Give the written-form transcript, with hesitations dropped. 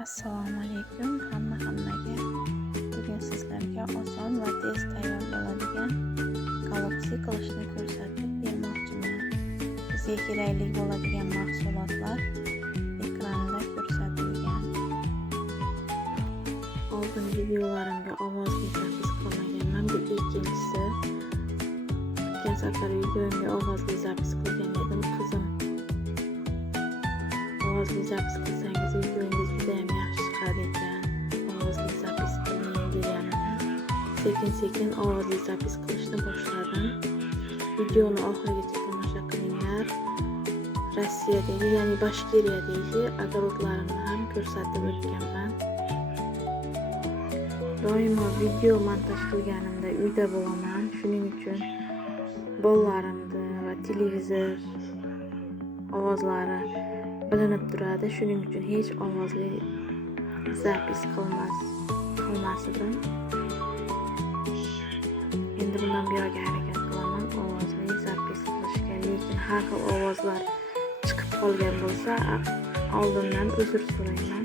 Assalomu alaykum hammaga. Bugun sizlarga oson va tez tayyor bo'ladigan golubtsi qilishni ko'rsatib bermoqchiman. Bizga kerakli bo'ladigan mahsulotlar ekranda ko'rsatilgan. Oldin videolarimga ovozli zapis qilmaganman. Bu ikkinchisi. O'tgan safar videomga ovozli zapis qilgan edim. Qizim ovozli zapis qilsangiz videongiz juda ham yaxshi chiqadi ekan. Ovozli zapis qiling deganini sekin ovozli zapis qilishni boshladim. Videoni oxirigacha tomosha qilinglar. Rossiyadagi, ya'ni Bashkiriyadagi огородlarimni ham ko'rsatib o'tganman. Doimo video montaj qilganimda uyda bo'laman. Shuning uchun bolalarimni va televizor ovozlari bilinib turadi. Shuning uchun hech ovozli zapis qilmas edim. Endi bundan buyoqqa harakat qilaman ovozli zapis qilishga, lekin har xil ovozlar chiqib qolgan bo'lsa oldindan uzr so'rayman.